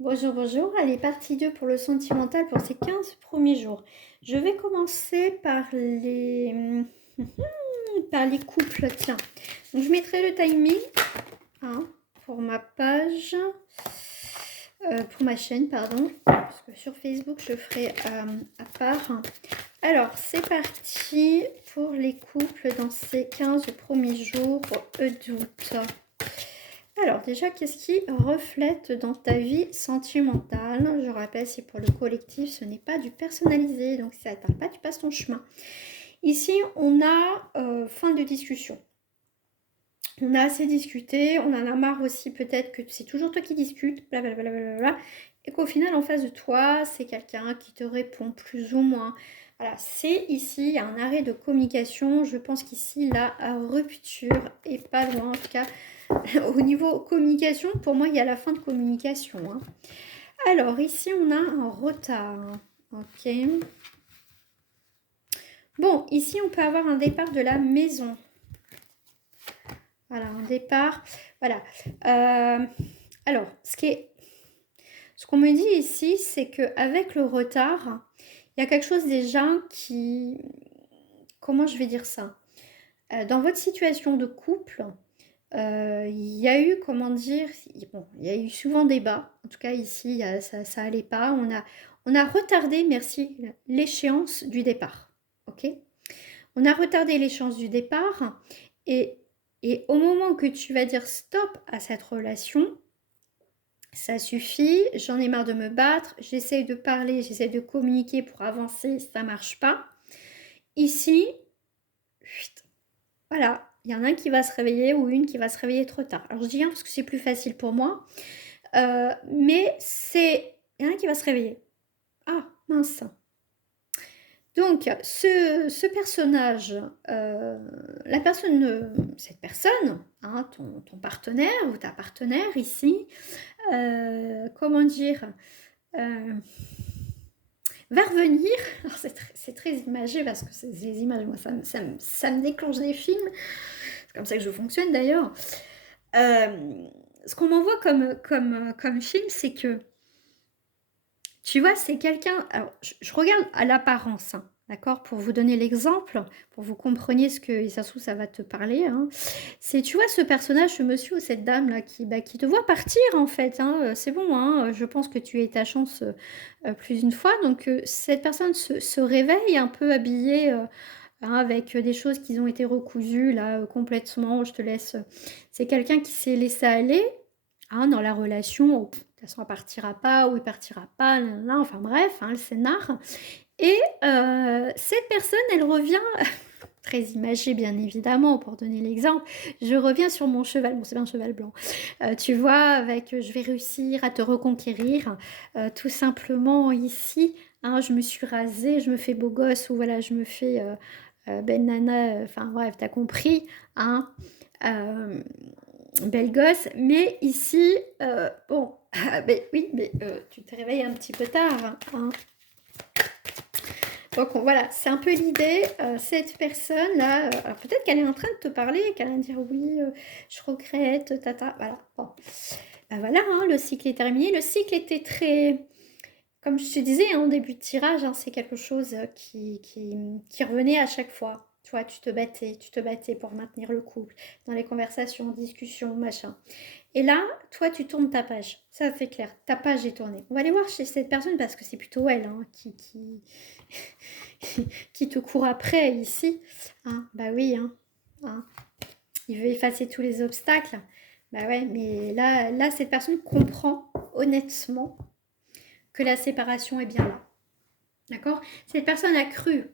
Bonjour, bonjour. Allez, partie 2 pour le sentimental pour ces 15 premiers jours. Je vais commencer par les couples. Tiens, donc je mettrai le timing hein, pour ma page, pour ma chaîne, pardon. Parce que sur Facebook, je ferai à part. Alors, c'est parti pour les couples dans ces 15 premiers jours d'août. Alors déjà, qu'est-ce qui reflète dans ta vie sentimentale? Je rappelle, c'est pour le collectif, ce n'est pas du personnalisé, donc si ça ne te parle pas, tu passes ton chemin. Ici, on a fin de discussion. On a assez discuté, on en a marre aussi peut-être que c'est toujours toi qui discutes, blablabla, et qu'au final, en face de toi, c'est quelqu'un qui te répond plus ou moins. Voilà, c'est ici un arrêt de communication. Je pense qu'ici, la rupture est pas loin, en tout cas au niveau communication, pour moi, il y a la fin de communication. Hein. Alors, ici, on a un retard. Ok. Bon, ici, on peut avoir un départ de la maison. Voilà, un départ. Voilà. Alors, ce qu'on me dit ici, c'est qu'avec le retard, il y a quelque chose déjà qui... Comment je vais dire ça? Dans votre situation de couple, il y a eu, comment dire, bon, il y a eu souvent débat. En tout cas, ici, ça allait pas. On a retardé, merci, l'échéance du départ. Ok. On a retardé l'échéance du départ et, et au moment que tu vas dire stop à cette relation, ça suffit, j'en ai marre de me battre, j'essaie de parler, j'essaie de communiquer pour avancer, ça marche pas. Ici, voilà, il y en a un qui va se réveiller ou une qui va se réveiller trop tard. Alors je dis un parce que c'est plus facile pour moi, mais il y en a un qui va se réveiller. Ah, mince. Donc, ce personnage, cette personne, hein, ton partenaire ou ta partenaire ici, comment dire, euh, va revenir. C'est très imagé parce que les images, moi, ça me déclenche des films. C'est comme ça que je fonctionne d'ailleurs. Ce qu'on m'envoie comme film, c'est que, tu vois, c'est quelqu'un... Alors, je regarde à l'apparence, hein, d'accord? Pour vous donner l'exemple, pour vous compreniez ce que... Et ça se trouve, ça va te parler. Hein. C'est, tu vois, ce personnage, ce monsieur ou cette dame-là qui te voit partir, en fait. Hein, c'est bon, hein, je pense que tu as eu ta chance plus d'une fois. Donc, cette personne se réveille un peu habillée... hein, avec des choses qui ont été recousues là complètement, je te laisse. C'est quelqu'un qui s'est laissé aller hein, dans la relation. De toute façon, elle partira pas ou il partira pas. Là, enfin bref, hein, le scénar. Et cette personne, elle revient. Très imagée, bien évidemment, pour donner l'exemple. Je reviens sur mon cheval. Bon, c'est pas un cheval blanc. Tu vois, avec je vais réussir à te reconquérir. Tout simplement, ici, hein, je me suis rasée, je me fais beau gosse, ou voilà, je me fais belle nana. Enfin, bref, t'as compris. Hein, belle gosse. Mais ici, bon, mais oui, mais tu te réveilles un petit peu tard. Hein. Donc voilà, c'est un peu l'idée. Cette personne-là, alors peut-être qu'elle est en train de te parler, qu'elle va dire oui, je regrette, tata. Voilà, bon. Ben voilà, hein, le cycle est terminé. Le cycle était très, comme je te disais hein, en début de tirage, hein, c'est quelque chose qui revenait à chaque fois. Tu vois, tu te battais pour maintenir le couple, dans les conversations, discussions, machin. Et là, toi, tu tournes ta page. Ça, c'est clair. Ta page est tournée. On va aller voir chez cette personne parce que c'est plutôt elle hein, qui te court après ici. Hein, bah oui, hein, hein. Il veut effacer tous les obstacles. Bah ouais, mais là, cette personne comprend honnêtement que la séparation est bien là. D'accord. Cette personne a cru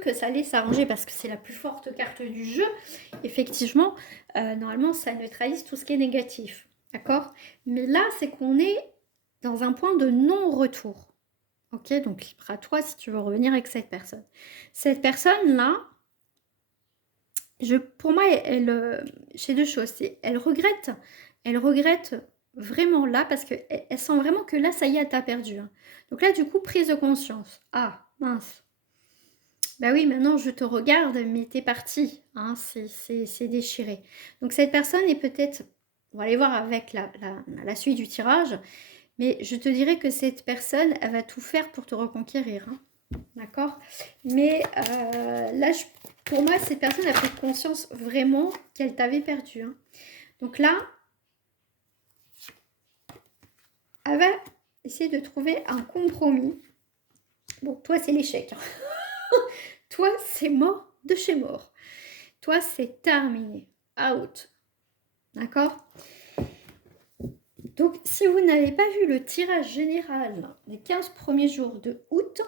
que ça allait s'arranger parce que c'est la plus forte carte du jeu. Effectivement, normalement, ça neutralise tout ce qui est négatif. D'accord. Mais là, c'est qu'on est dans un point de non-retour. Ok, donc libre à toi si tu veux revenir avec cette personne. Cette personne-là, pour moi, j'ai deux choses. Elle regrette vraiment là parce qu'elle sent vraiment que là, ça y est, elle t'a perdu. Hein. Donc là, du coup, prise de conscience. Ah, mince. Bah oui, maintenant je te regarde, mais t'es parti. Hein, c'est déchiré. Donc cette personne est peut-être, on va aller voir avec la suite du tirage, Mais je te dirais que cette personne, elle va tout faire pour te reconquérir. Hein. D'accord? Mais là, pour moi, cette personne a pris conscience vraiment qu'elle t'avait perdu. Hein. Donc là, elle va essayer de trouver un compromis. Bon, toi, c'est l'échec. Hein. Toi, c'est mort de chez mort. Toi, c'est terminé. Out. D'accord? Donc, si vous n'avez pas vu le tirage général des 15 premiers jours de août,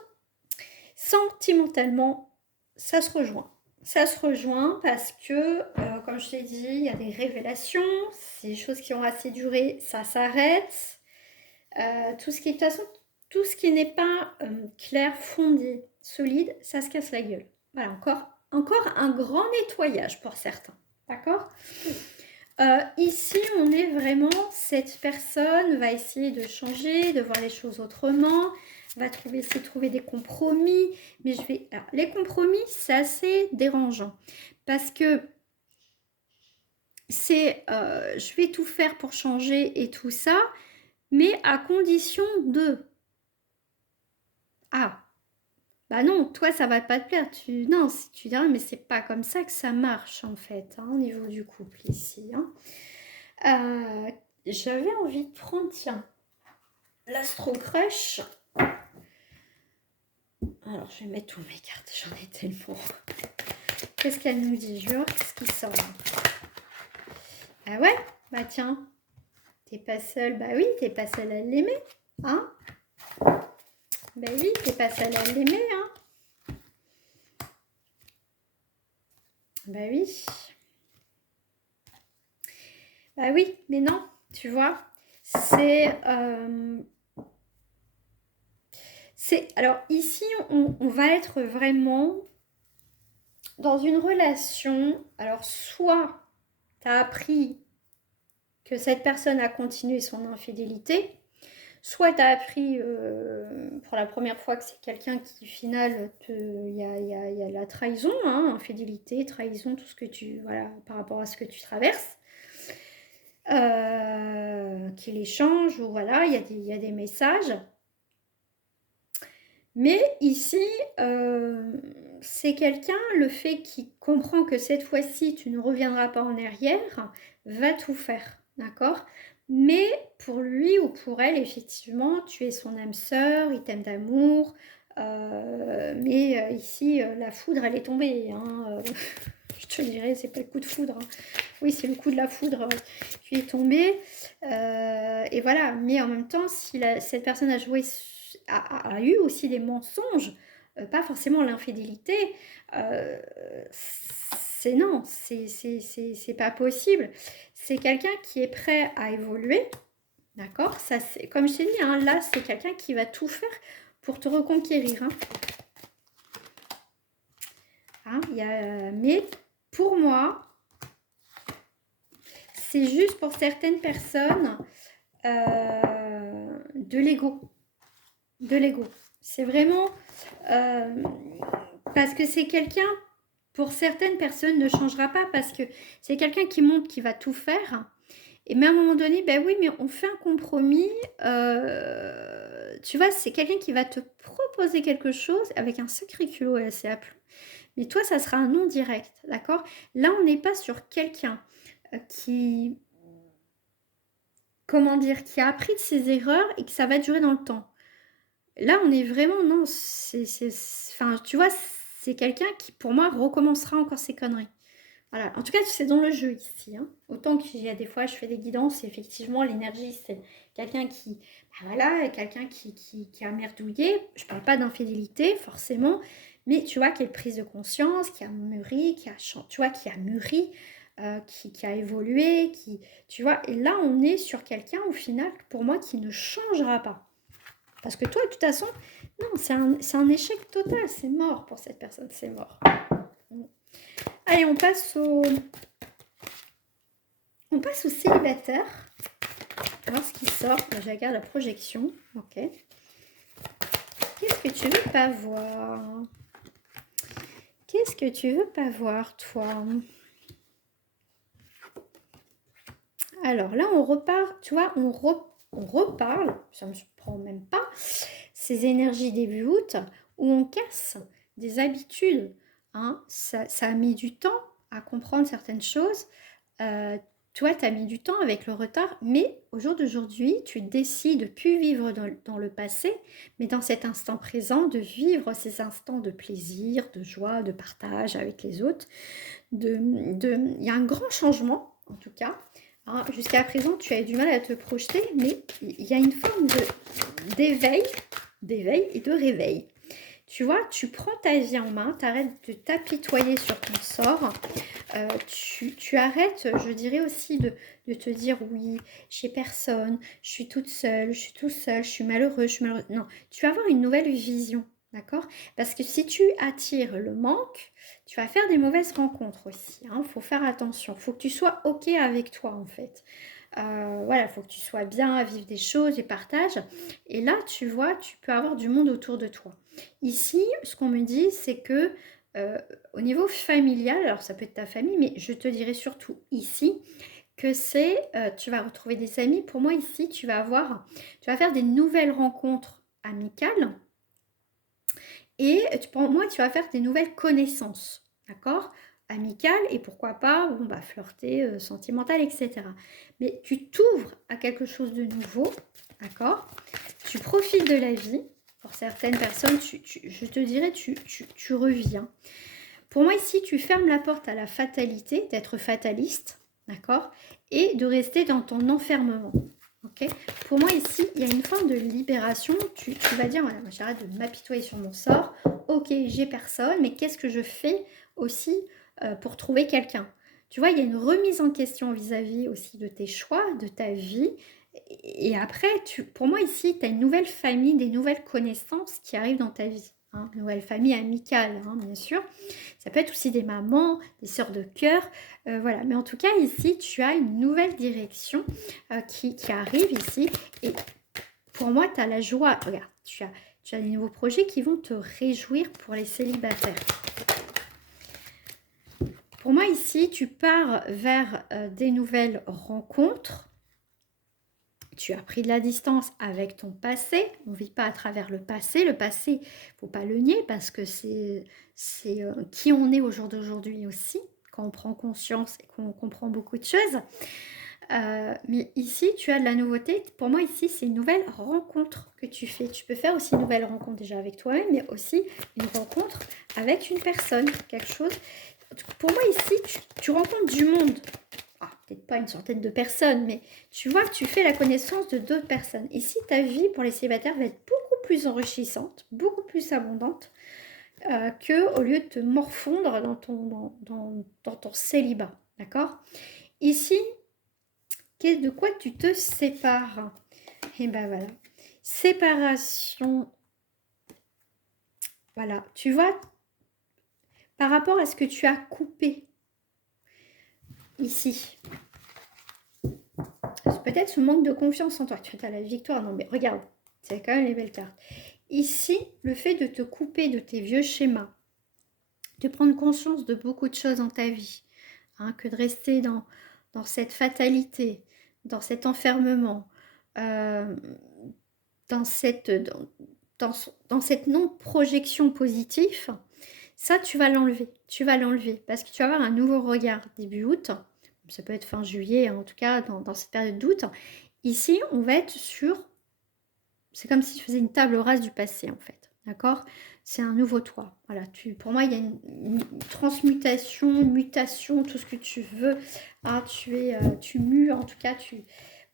sentimentalement, ça se rejoint. Ça se rejoint parce que, comme je t'ai dit, il y a des révélations, c'est des choses qui ont assez duré, ça s'arrête. Tout ce qui est, de toute façon, tout ce qui n'est pas clair, fondé, solide, ça se casse la gueule. Voilà, encore un grand nettoyage pour certains. D'accord? Ici, on est vraiment, cette personne va essayer de changer, de voir les choses autrement, va essayer de trouver des compromis. Mais alors, les compromis, c'est assez dérangeant parce que je vais tout faire pour changer et tout ça, mais à condition de... Ah, bah non, toi, ça va pas te plaire. Non, tu dirais, mais c'est pas comme ça que ça marche, en fait, hein, au niveau du couple, ici. Hein. J'avais envie de prendre, tiens, l'Astro Crush. Alors, je vais mettre toutes mes cartes, j'en ai tellement. Qu'est-ce qu'elle nous dit? Je vais voir ce qui sort. Ah ouais? Bah tiens, t'es pas seule. Bah oui, t'es pas seule à l'aimer. Hein? Bah oui, t'es pas seule à l'aimer. Hein? Bah oui. Bah oui, mais non, tu vois. Alors ici, on va être vraiment dans une relation. Alors soit tu as appris que cette personne a continué son infidélité, soit tu as appris pour la première fois que c'est quelqu'un qui, au final, il y a la trahison, hein, infidélité, trahison, tout ce que tu... Voilà, par rapport à ce que tu traverses. Qu'il échange, ou voilà, il y a des messages. Mais ici, c'est quelqu'un, le fait qu'il comprend que cette fois-ci, tu ne reviendras pas en arrière, va tout faire, d'accord? Mais pour lui ou pour elle, effectivement, tu es son âme sœur, il t'aime d'amour, mais ici, la foudre, elle est tombée, hein, je te dirais, c'est pas le coup de foudre, hein. Oui, c'est le coup de la foudre qui est tombé, et voilà. Mais en même temps, si cette personne a joué... A eu aussi des mensonges, pas forcément l'infidélité, c'est non, c'est pas possible. C'est quelqu'un qui est prêt à évoluer, d'accord? Ça, comme je t'ai dit, hein, là, c'est quelqu'un qui va tout faire pour te reconquérir. Hein. Hein, mais pour moi, c'est juste pour certaines personnes de l'ego. De l'ego. C'est vraiment parce que c'est quelqu'un, pour certaines personnes, ne changera pas parce que c'est quelqu'un qui montre qu'il va tout faire. Et mais à un moment donné, ben oui, mais on fait un compromis. Tu vois, c'est quelqu'un qui va te proposer quelque chose avec un sacré culot et assez aplomb. Mais toi, ça sera un non direct, d'accord? Là, on n'est pas sur quelqu'un qui, comment dire, qui a appris de ses erreurs et que ça va durer dans le temps. Là, on est vraiment, non, enfin, tu vois, c'est quelqu'un qui, pour moi, recommencera encore ses conneries. Voilà, en tout cas, c'est dans le jeu ici. Hein. Autant qu'il y a des fois, je fais des guidances, et effectivement, l'énergie, c'est quelqu'un qui, ben voilà, quelqu'un qui a merdouillé. Je parle pas d'infidélité, forcément, mais tu vois, qui a une prise de conscience, qui a mûri, tu vois, qui a mûri, qui a évolué, tu vois, et là, on est sur quelqu'un, au final, pour moi, qui ne changera pas. Parce que toi, de toute façon, non, c'est un échec total. C'est mort pour cette personne, c'est mort. Allez, on passe au célibataire. On va voir ce qui sort. Je regarde la projection. Ok. Qu'est-ce que tu veux pas voir? Qu'est-ce que tu veux pas voir, toi? Alors là, on repart, tu vois, on repart on reparle, ça ne me surprend même pas, ces énergies début août où on casse des habitudes. Hein. Ça a mis du temps à comprendre certaines choses. Toi, tu as mis du temps avec le retard, mais au jour d'aujourd'hui, tu décides de ne plus vivre dans le passé, mais dans cet instant présent, de vivre ces instants de plaisir, de joie, de partage avec les autres. Il y a un grand changement, en tout cas. Hein, jusqu'à présent, tu as eu du mal à te projeter, mais il y a une forme d'éveil et de réveil. Tu vois, tu prends ta vie en main, tu arrêtes de t'apitoyer sur ton sort, tu arrêtes, je dirais aussi, de te dire oui, j'ai personne, je suis toute seule, je suis tout seul, je suis malheureux, je suis malheureux. Non, tu vas avoir une nouvelle vision, d'accord? Parce que si tu attires le manque, tu vas faire des mauvaises rencontres aussi. Il faut faire attention, il faut que tu sois OK avec toi en fait. Voilà, il faut que tu sois bien à vivre des choses et partages. Et là, tu vois, tu peux avoir du monde autour de toi. Ici, ce qu'on me dit, c'est que au niveau familial, alors ça peut être ta famille, mais je te dirais surtout ici que tu vas retrouver des amis. Pour moi, ici, tu vas faire des nouvelles rencontres amicales et pour moi, tu vas faire des nouvelles connaissances, d'accord? Amicales et pourquoi pas, bon, bah, flirter, sentimental, etc. Mais tu t'ouvres à quelque chose de nouveau, d'accord? Tu profites de la vie. Pour certaines personnes, je te dirais, tu reviens. Pour moi, ici, tu fermes la porte à la fatalité, d'être fataliste, d'accord? Et de rester dans ton enfermement. Okay. Pour moi, ici, il y a une forme de libération. Tu vas dire, voilà, moi, j'arrête de m'apitoyer sur mon sort. Ok, j'ai personne, mais qu'est-ce que je fais aussi pour trouver quelqu'un? Tu vois, il y a une remise en question vis-à-vis aussi de tes choix, de ta vie. Et après, pour moi, ici, tu as une nouvelle famille, des nouvelles connaissances qui arrivent dans ta vie. Hein, une nouvelle famille amicale, hein, bien sûr. Ça peut être aussi des mamans, des sœurs de cœur. Voilà. Mais en tout cas, ici, tu as une nouvelle direction qui arrive ici. Et pour moi, tu as la joie. Regarde, tu as des nouveaux projets qui vont te réjouir pour les célibataires. Pour moi, ici, tu pars vers des nouvelles rencontres. Tu as pris de la distance avec ton passé. On ne vit pas à travers le passé. Le passé, il ne faut pas le nier parce que c'est qui on est au jour d'aujourd'hui aussi, quand on prend conscience et qu'on comprend beaucoup de choses. Mais ici, tu as de la nouveauté. Pour moi, ici, c'est une nouvelle rencontre que tu fais. Tu peux faire aussi une nouvelle rencontre déjà avec toi-même, mais aussi une rencontre avec une personne, quelque chose. Pour moi, ici, tu rencontres du monde. Peut-être pas une centaine de personnes, mais tu vois que tu fais la connaissance de d'autres personnes. Ici, ta vie pour les célibataires va être beaucoup plus enrichissante, beaucoup plus abondante, que au lieu de te morfondre dans ton célibat. D'accord? Ici, de quoi tu te sépares? Et ben voilà. Séparation. Voilà. Tu vois, par rapport à ce que tu as coupé ici, peut-être ce manque de confiance en toi. Tu as la victoire. Non, mais regarde, c'est quand même les belles cartes. Ici, le fait de te couper de tes vieux schémas, de prendre conscience de beaucoup de choses dans ta vie, hein, que de rester dans cette fatalité, dans cet enfermement, dans cette non-projection positive, ça, tu vas l'enlever. Tu vas l'enlever parce que tu vas avoir un nouveau regard début août. Ça peut être fin juillet, en tout cas, dans cette période d'août. Ici, on va être sur... C'est comme si je faisais une table rase du passé, en fait. D'accord? C'est un nouveau toi. Voilà, pour moi, il y a une transmutation, une mutation, tout ce que tu veux. Ah, tu mues, en tout cas,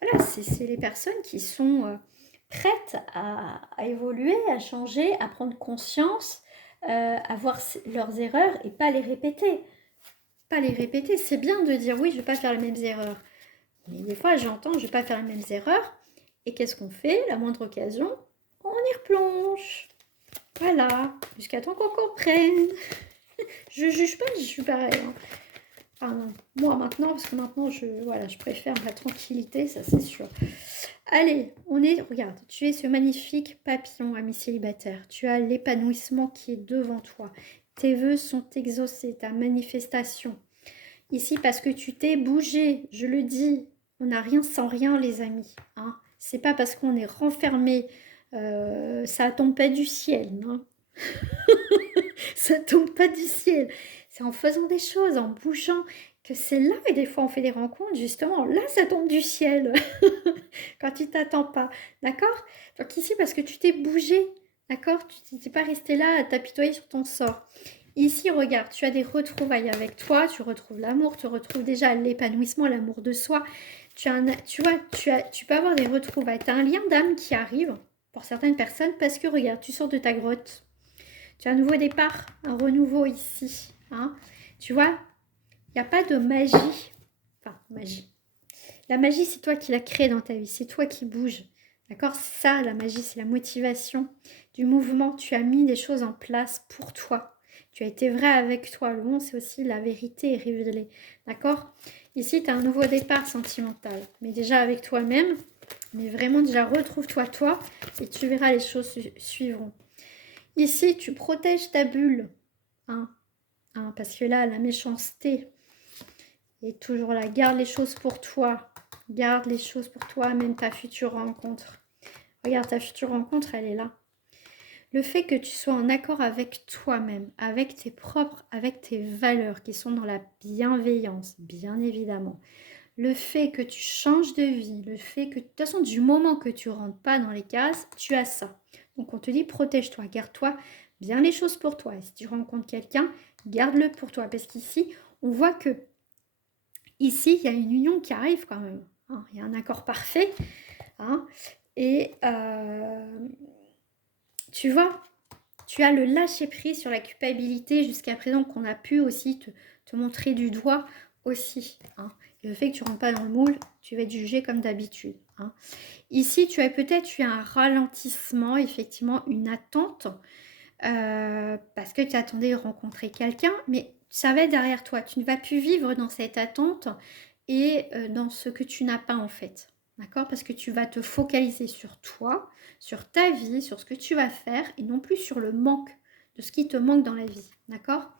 voilà, c'est les personnes qui sont prêtes à évoluer, à changer, à prendre conscience, à voir leurs erreurs et pas les répéter. Pas les répéter. C'est bien de dire oui, je ne vais pas faire les mêmes erreurs. Mais des fois, j'entends, je ne vais pas faire les mêmes erreurs. Et qu'est-ce qu'on fait? La moindre occasion, on y replonge. Voilà, jusqu'à temps qu'on comprenne. Je juge pas, je suis pareil. Hein. Enfin, moi maintenant, parce que maintenant, je préfère la tranquillité, ça c'est sûr. Allez, regarde, tu es ce magnifique papillon, ami célibataire. Tu as l'épanouissement qui est devant toi. Tes vœux sont exaucés, ta manifestation. Ici, parce que tu t'es bougé, je le dis, on n'a rien sans rien, les amis. Hein. C'est pas parce qu'on est renfermé, ça tombe pas du ciel, non. Ça tombe pas du ciel. C'est en faisant des choses, en bougeant, que c'est là, et des fois on fait des rencontres, justement, là ça tombe du ciel, quand tu t'attends pas, d'accord? Donc ici, parce que tu t'es bougé, d'accord? Tu n'es pas resté là à t'apitoyer sur ton sort. Ici, regarde, tu as des retrouvailles avec toi, tu retrouves l'amour, tu retrouves déjà l'épanouissement, l'amour de soi. Tu vois, tu peux avoir des retrouvailles. Tu as un lien d'âme qui arrive pour certaines personnes parce que, regarde, tu sors de ta grotte. Tu as un nouveau départ, un renouveau ici. Hein. Tu vois, il n'y a pas de magie. Enfin, magie. La magie, c'est toi qui l'as créée dans ta vie. C'est toi qui bouges. D'accord? C'est ça, la magie, c'est la motivation du mouvement. Tu as mis des choses en place pour toi. Tu as été vrai avec toi. Le monde, c'est aussi la vérité révélée. D'accord? Ici, tu as un nouveau départ sentimental. Mais déjà avec toi-même. Mais vraiment, déjà, retrouve-toi toi. Et tu verras, les choses suivront. Ici, tu protèges ta bulle. Hein, parce que là, la méchanceté est toujours là. Garde les choses pour toi. Garde les choses pour toi, même ta future rencontre. Regarde, ta future rencontre, elle est là. Le fait que tu sois en accord avec toi-même, avec tes valeurs qui sont dans la bienveillance, bien évidemment. Le fait que tu changes de vie, le fait que, de toute façon, du moment que tu ne rentres pas dans les cases, tu as ça. Donc, on te dit, protège-toi, garde-toi bien les choses pour toi. Et si tu rencontres quelqu'un, garde-le pour toi. Parce qu'ici, on voit que, ici, il y a une union qui arrive quand même. Hein, il y a un accord parfait. Hein, et tu vois, tu as le lâcher-prise sur la culpabilité jusqu'à présent qu'on a pu aussi te montrer du doigt aussi. Hein. Et le fait que tu ne rentres pas dans le moule, tu vas être jugé comme d'habitude. Hein. Ici, tu as peut-être eu un ralentissement, effectivement, une attente, parce que tu attendais de rencontrer quelqu'un, mais ça va être derrière toi. Tu ne vas plus vivre dans cette attente et dans ce que tu n'as pas en fait. D'accord? Parce que tu vas te focaliser sur toi, sur ta vie, sur ce que tu vas faire et non plus sur le manque, de ce qui te manque dans la vie. D'accord?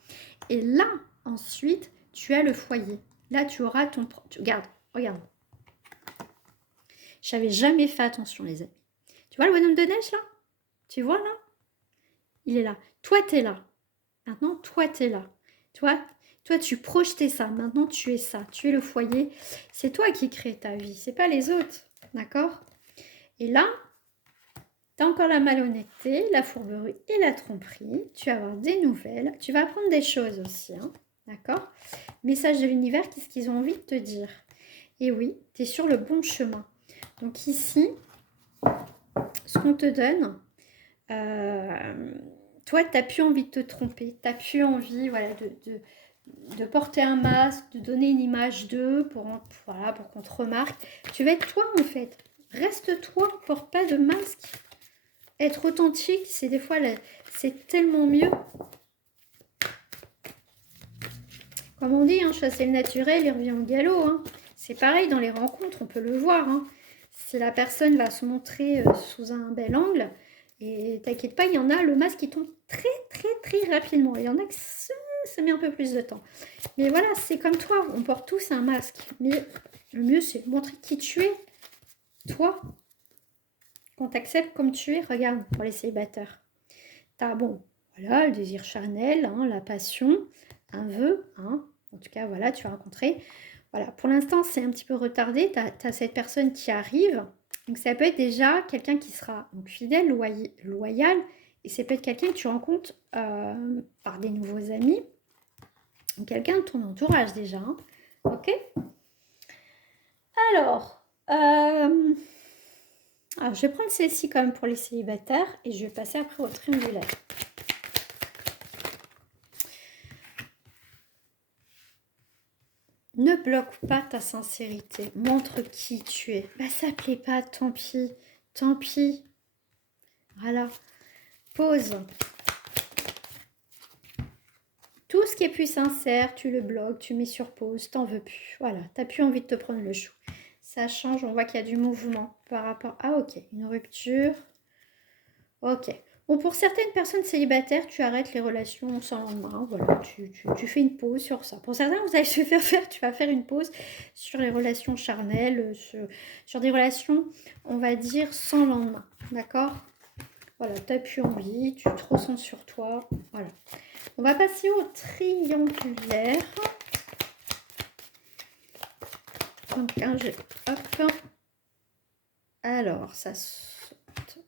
Et là, ensuite, tu as le foyer. Là, tu auras ton... Regarde, regarde. J'avais jamais fait attention, les amis. Tu vois le bonhomme de neige, là? Tu vois, là? Il est là. Toi, tu es là. Maintenant, toi, tu es là. Toi, tu projetais ça. Maintenant, tu es ça. Tu es le foyer. C'est toi qui crée ta vie. C'est pas les autres. D'accord? Et là, tu as encore la malhonnêteté, la fourberie et la tromperie. Tu vas avoir des nouvelles. Tu vas apprendre des choses aussi. Hein. D'accord? Message de l'univers, qu'est-ce qu'ils ont envie de te dire? Et oui, tu es sur le bon chemin. Donc ici, ce qu'on te donne, toi, tu n'as plus envie de te tromper. Tu n'as plus envie voilà, de porter un masque, de donner une image d'eux pour qu'on te remarque. Tu vas être toi en fait. Reste toi, porte pas de masque. Être authentique, c'est des fois, c'est tellement mieux. Comme on dit, hein, chasser le naturel, il revient au galop. Hein. C'est pareil dans les rencontres, on peut le voir. Hein. Si la personne va se montrer sous un bel angle, et t'inquiète pas, il y en a, le masque il tombe très très très rapidement. Il y en a que ça met un peu plus de temps. Mais voilà, c'est comme toi, on porte tous un masque. Mais le mieux, c'est de montrer qui tu es. Toi, qu'on t'accepte comme tu es, regarde, pour les célibataires. T'as, bon, voilà, le désir charnel, hein, la passion, un vœu, hein. En tout cas, voilà, tu as rencontré. Voilà, pour l'instant, c'est un petit peu retardé. Tu as cette personne qui arrive. Donc, ça peut être déjà quelqu'un qui sera donc, fidèle, loyal. Et c'est peut-être quelqu'un que tu rencontres par des nouveaux amis. Quelqu'un de ton entourage déjà. Hein. Ok? Alors, je vais prendre celle-ci quand même pour les célibataires. Et je vais passer après au triangulaire. Ne bloque pas ta sincérité. Montre qui tu es. Bah, ça plaît pas, tant pis. Tant pis. Voilà. Pause. Tout ce qui est plus sincère, tu le bloques, tu mets sur pause, t'en veux plus. Voilà, t'as plus envie de te prendre le chou. Ça change, on voit qu'il y a du mouvement par rapport... Ah, ok, une rupture. Ok. Bon, pour certaines personnes célibataires, tu arrêtes les relations sans lendemain. Voilà, tu fais une pause sur ça. Pour certains, vous allez se faire faire, tu vas faire une pause sur les relations charnelles, sur des relations, on va dire, sans lendemain. D'accord? Voilà, tu n'as plus envie, tu te ressens sur toi. Voilà. On va passer au triangulaire. Donc, hop. Alors, ça saute.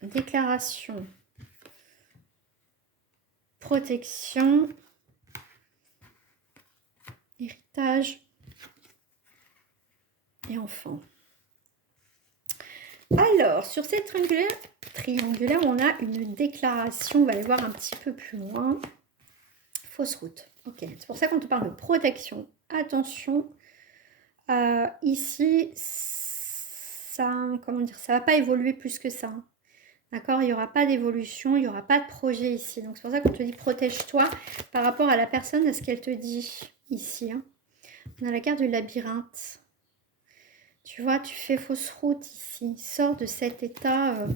Déclaration. Protection. Héritage. Et enfant. Alors, sur cette triangulaire, on a une déclaration. On va aller voir un petit peu plus loin. Fausse route. Ok, c'est pour ça qu'on te parle de protection. Attention. Ici, ça, comment dire, ça va pas évoluer plus que ça. D'accord? Il n'y aura pas d'évolution, il n'y aura pas de projet ici. Donc, c'est pour ça qu'on te dit protège-toi par rapport à la personne, à ce qu'elle te dit ici. Hein. On a la carte du labyrinthe. Tu vois, tu fais fausse route ici. Sors de cet état.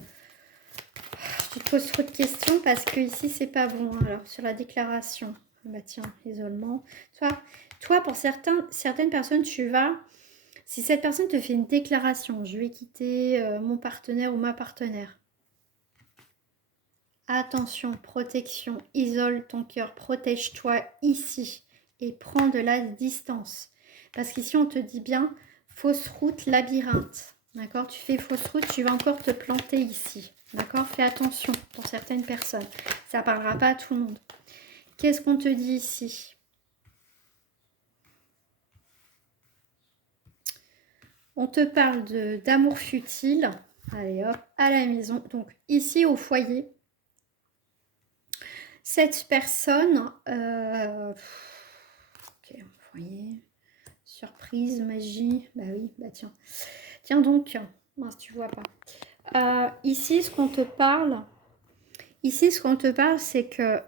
Tu te poses trop de questions parce que ici, c'est pas bon. Hein. Alors, sur la déclaration. Bah tiens, isolement. Toi pour certaines personnes, tu vas... Si cette personne te fait une déclaration, je vais quitter mon partenaire ou ma partenaire. Attention, protection, isole ton cœur, protège-toi ici et prends de la distance. Parce qu'ici, on te dit bien fausse route, labyrinthe. D'accord? Tu fais fausse route, tu vas encore te planter ici. D'accord? Fais attention pour certaines personnes. Ça ne parlera pas à tout le monde. Qu'est-ce qu'on te dit ici? On te parle d'amour futile. Allez hop, à la maison. Donc ici au foyer, cette personne... ok, foyer... Surprise, magie, bah oui, bah tiens. Tiens donc, mince, tu vois pas. Ici, ce qu'on te parle, c'est que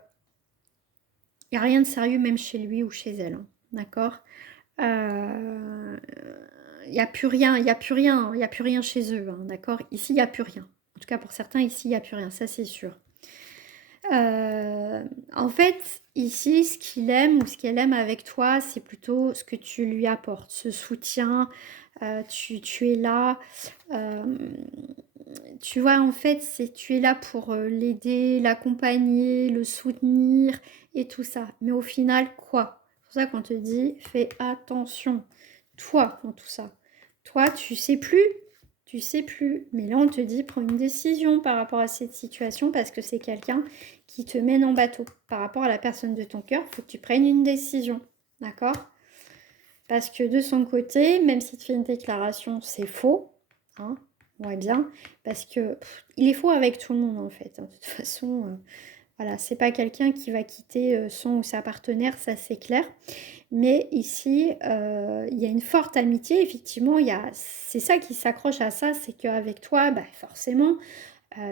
il n'y a rien de sérieux même chez lui ou chez elle, hein, d'accord? Il n'y a plus rien, il n'y a plus rien, il n'y a plus rien chez eux, hein, d'accord? Ici, il n'y a plus rien. En tout cas, pour certains, ici, il n'y a plus rien, ça c'est sûr. En fait, ici, ce qu'il aime ou ce qu'elle aime avec toi, c'est plutôt ce que tu lui apportes, ce soutien. Tu es là. Tu vois, en fait, tu es là pour l'aider, l'accompagner, le soutenir et tout ça. Mais au final, quoi? C'est pour ça qu'on te dit, fais attention. Toi, dans tout ça. Toi, tu sais plus. Tu sais plus. Mais là, on te dit, prends une décision par rapport à cette situation parce que c'est quelqu'un qui te mène en bateau. Par rapport à la personne de ton cœur, il faut que tu prennes une décision. D'accord? Parce que de son côté, même si tu fais une déclaration, c'est faux. Hein, on voit bien. Parce que il est faux avec tout le monde en fait. Hein. De toute façon, voilà, c'est pas quelqu'un qui va quitter son ou sa partenaire, ça c'est clair. Mais ici, il y a une forte amitié. Effectivement, c'est ça qui s'accroche à ça, c'est qu'avec toi, bah, forcément,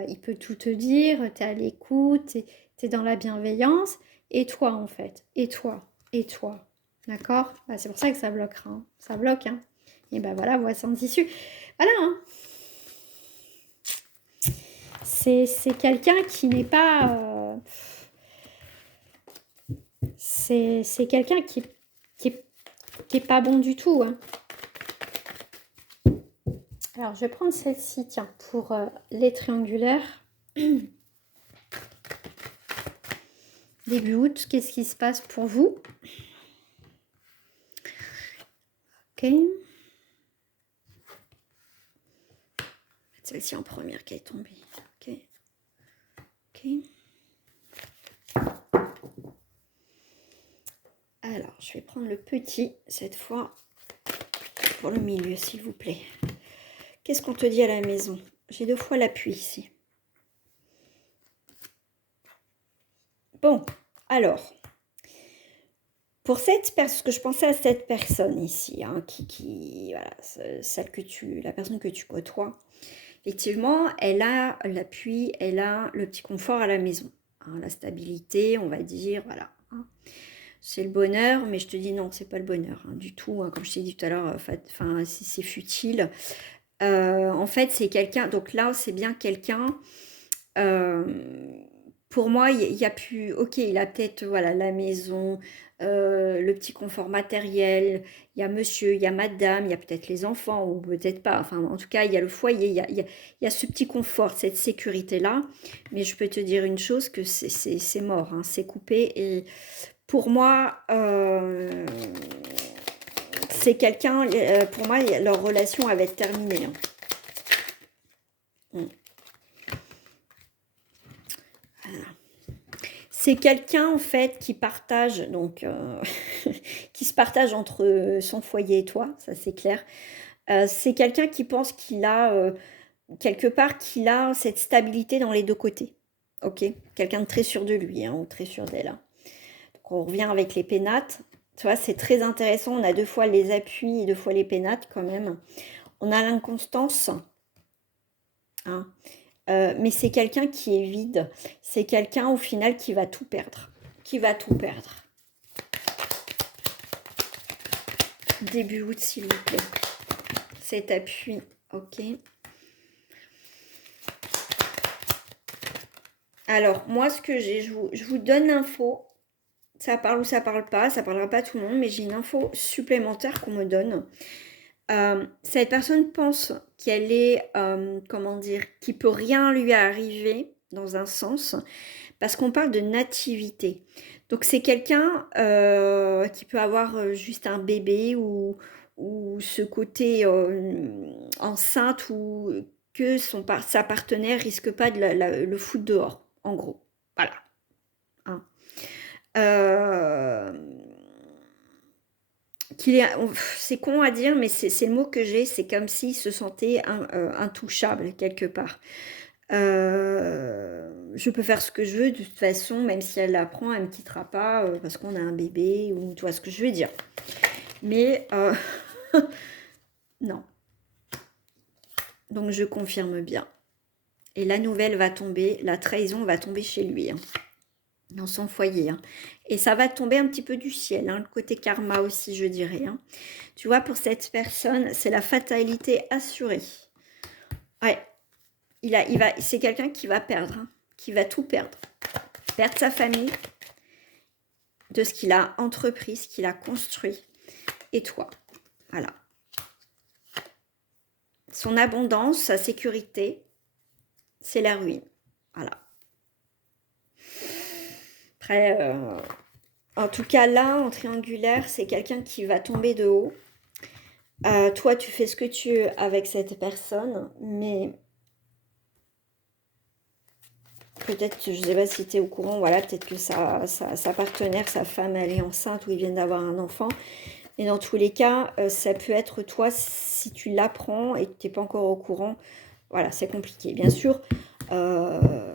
il peut tout te dire, tu es à l'écoute, tu es dans la bienveillance. Et toi en fait, et toi, et toi. D'accord? Bah, c'est pour ça que ça bloquera. Hein. Ça bloque. Hein. Et ben voilà, voici un tissu. Voilà. Hein. C'est quelqu'un qui n'est pas... c'est quelqu'un qui est pas bon du tout. Hein. Alors, je vais prendre celle-ci, tiens, pour les triangulaires. Début août, qu'est-ce qui se passe pour vous? Ok. Celle-ci en première qui est tombée. Ok. Ok. Alors, je vais prendre le petit, cette fois, pour le milieu, s'il vous plaît. Qu'est-ce qu'on te dit à la maison? J'ai 2 fois l'appui ici. Bon, alors, pour ce que je pensais à cette personne ici, hein, voilà, la personne que tu côtoies, effectivement, elle a l'appui, elle a le petit confort à la maison, hein, la stabilité, on va dire, voilà. Hein. C'est le bonheur, mais je te dis non, c'est pas le bonheur hein, du tout. Hein, comme je t'ai dit tout à l'heure, c'est futile. En fait, c'est quelqu'un. Donc là, c'est bien quelqu'un Euh, pour moi, il y a plus... Ok, il a peut-être voilà, la maison, le petit confort matériel, il y a monsieur, il y a madame, il y a peut-être les enfants, ou peut-être pas. Enfin, en tout cas, il y a le foyer, il y a ce petit confort, cette sécurité-là. Mais je peux te dire une chose, que c'est mort, hein, c'est coupé. Et pour moi, c'est quelqu'un... pour moi, leur relation avait terminé, hein. Mm. C'est quelqu'un en fait qui partage, donc qui se partage entre son foyer et toi, ça c'est clair. C'est quelqu'un qui pense qu'il a quelque part qu'il a cette stabilité dans les deux côtés. Ok, quelqu'un de très sûr de lui, hein, ou très sûr d'elle, hein. Donc on revient avec les pénates. Tu vois, c'est très intéressant. On a deux fois les appuis et deux fois les pénates quand même. On a l'inconstance, hein. Mais c'est quelqu'un qui est vide. C'est quelqu'un au final qui va tout perdre. Qui va tout perdre. Début août, s'il vous plaît. Cet appui, ok. Alors, moi, ce que j'ai, je vous donne l'info. Ça parle ou ça parle pas, ça parlera pas à tout le monde, mais j'ai une info supplémentaire qu'on me donne. Cette personne pense qu'elle est, comment dire, qu'il peut rien lui arriver dans un sens, parce qu'on parle de nativité. Donc c'est quelqu'un qui peut avoir juste un bébé ou ce côté enceinte ou que sa partenaire risque pas de le foutre dehors, en gros. Voilà. Hein. Euh, c'est con à dire, mais c'est le mot que j'ai, c'est comme s'il se sentait intouchable quelque part. Je peux faire ce que je veux, de toute façon, même si elle l'apprend, elle ne me quittera pas parce qu'on a un bébé, ou tu vois ce que je veux dire. Mais non. Donc je confirme bien. Et la nouvelle va tomber, la trahison va tomber chez lui, hein, dans son foyer. Hein. Et ça va tomber un petit peu du ciel, hein, le côté karma aussi, je dirais. Hein. Tu vois, pour cette personne, c'est la fatalité assurée. Ouais, c'est quelqu'un qui va perdre, hein, qui va tout perdre. Perdre sa famille, de ce qu'il a entrepris, ce qu'il a construit, et toi. Voilà. Son abondance, sa sécurité, c'est la ruine. Voilà. Après, en tout cas, là, en triangulaire, c'est quelqu'un qui va tomber de haut. Toi, tu fais ce que tu veux avec cette personne, mais peut-être, je ne sais pas si tu es au courant, voilà, peut-être que sa partenaire, sa femme, elle est enceinte ou ils viennent d'avoir un enfant. Et dans tous les cas, ça peut être toi, si tu l'apprends et que tu n'es pas encore au courant, voilà, c'est compliqué. Bien sûr,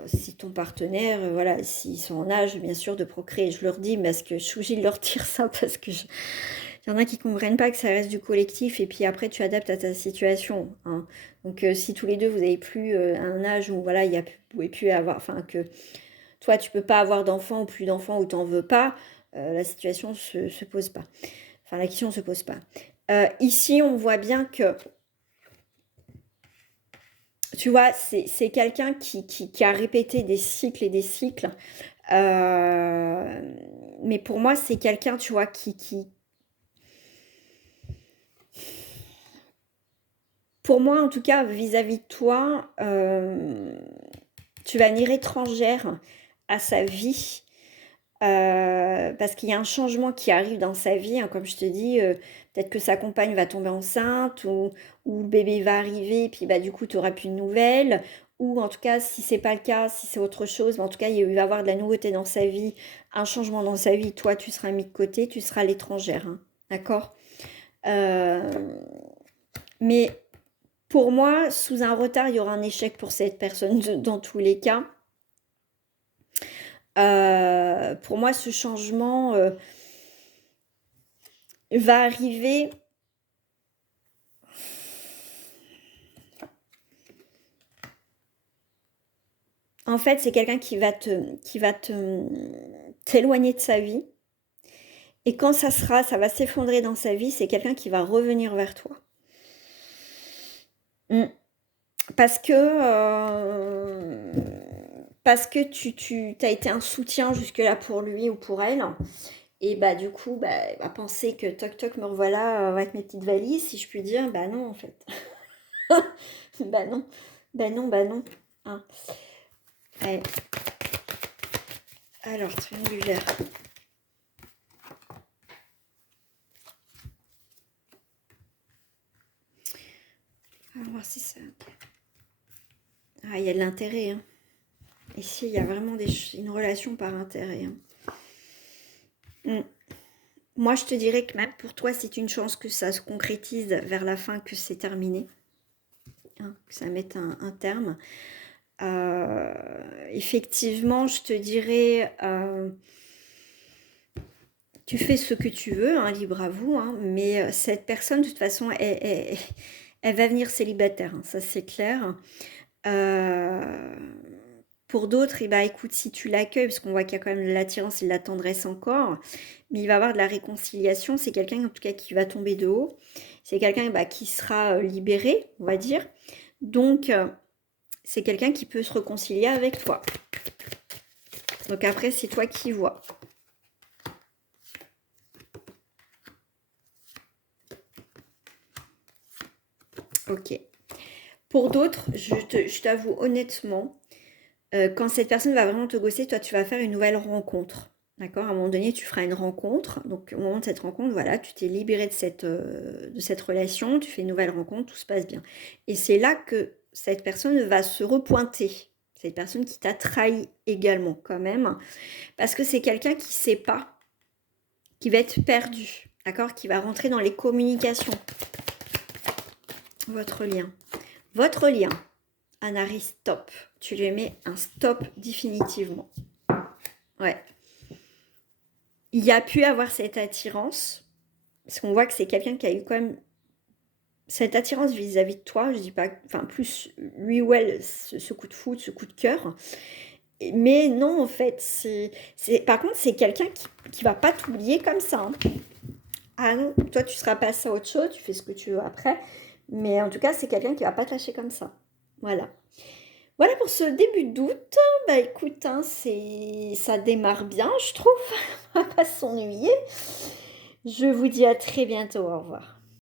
si ton partenaire, voilà, s'ils sont en âge, bien sûr, de procréer, je leur dis, parce que je suis obligée de leur dire ça, parce que il y en a qui ne comprennent pas que ça reste du collectif, et puis après, tu adaptes à ta situation. Hein. Donc, si tous les deux, vous n'avez plus un âge où, voilà, vous pouvez plus avoir, enfin, que toi, tu peux pas avoir d'enfants ou plus d'enfants ou t'en veux pas, la situation se pose pas. Enfin, la question ne se pose pas. Ici, on voit bien que, tu vois, c'est quelqu'un qui a répété des cycles et des cycles. Mais pour moi, c'est quelqu'un, tu vois, pour moi, en tout cas, vis-à-vis de toi, tu vas venir étrangère à sa vie. Parce qu'il y a un changement qui arrive dans sa vie, hein, comme je te dis, peut-être que sa compagne va tomber enceinte ou le bébé va arriver, et puis bah, du coup, tu n'auras plus de nouvelles. Ou en tout cas, si c'est pas le cas, si c'est autre chose, mais en tout cas, il va y avoir de la nouveauté dans sa vie, un changement dans sa vie. Toi, tu seras mis de côté, tu seras l'étrangère. Hein, d'accord. Euh, mais pour moi, sous un retard, il y aura un échec pour cette personne dans tous les cas. Pour moi, ce changement va arriver. En fait, c'est quelqu'un qui va t'éloigner de sa vie. Et quand ça va s'effondrer dans sa vie, c'est quelqu'un qui va revenir vers toi. Mm. Parce que parce que tu as été un soutien jusque-là pour lui ou pour elle. Et bah du coup, bah, elle va penser que toc toc, me revoilà avec mes petites valises, si je puis dire. Bah non, en fait. Bah non, bah non, bah non. Hein. Ouais. Alors, triangulaire. On va voir si ça... Ah, il y a de l'intérêt. Hein. Ici, il y a vraiment une relation par intérêt. Hein. Moi, je te dirais que même pour toi, c'est une chance que ça se concrétise vers la fin, que c'est terminé. Hein, que ça mette un terme. Effectivement, je te dirais... tu fais ce que tu veux, hein, libre à vous, hein, mais cette personne, de toute façon, elle va venir célibataire, hein, ça c'est clair. Pour d'autres, eh ben, écoute, si tu l'accueilles, parce qu'on voit qu'il y a quand même de l'attirance et de la tendresse encore, mais il va y avoir de la réconciliation. C'est quelqu'un, en tout cas, qui va tomber de haut. C'est quelqu'un qui sera libéré, on va dire. Donc, c'est quelqu'un qui peut se réconcilier avec toi. Donc après, c'est toi qui vois. Ok. Pour d'autres, je t'avoue honnêtement, quand cette personne va vraiment te gosser, toi, tu vas faire une nouvelle rencontre. D'accord? À un moment donné, tu feras une rencontre. Donc, au moment de cette rencontre, voilà, tu t'es libéré de cette relation, tu fais une nouvelle rencontre, tout se passe bien. Et c'est là que cette personne va se repointer. Cette personne qui t'a trahi également, quand même. Parce que c'est quelqu'un qui ne sait pas, qui va être perdu. D'accord? Qui va rentrer dans les communications. Votre lien. Votre lien. Anari, stop. Tu lui mets un stop définitivement. Ouais. Il y a pu avoir cette attirance, parce qu'on voit que c'est quelqu'un qui a eu quand même cette attirance vis-à-vis de toi, je dis pas, enfin plus lui ou elle, ce coup de foudre, ce coup de cœur. Mais non, en fait, par contre, c'est quelqu'un qui va pas t'oublier comme ça. Hein. Ah non, toi, tu seras passé à autre chose, tu fais ce que tu veux après. Mais en tout cas, c'est quelqu'un qui va pas te lâcher comme ça. Voilà. Voilà pour ce début d'août. Bah écoute, hein, ça démarre bien, je trouve. On va pas s'ennuyer. Je vous dis à très bientôt. Au revoir.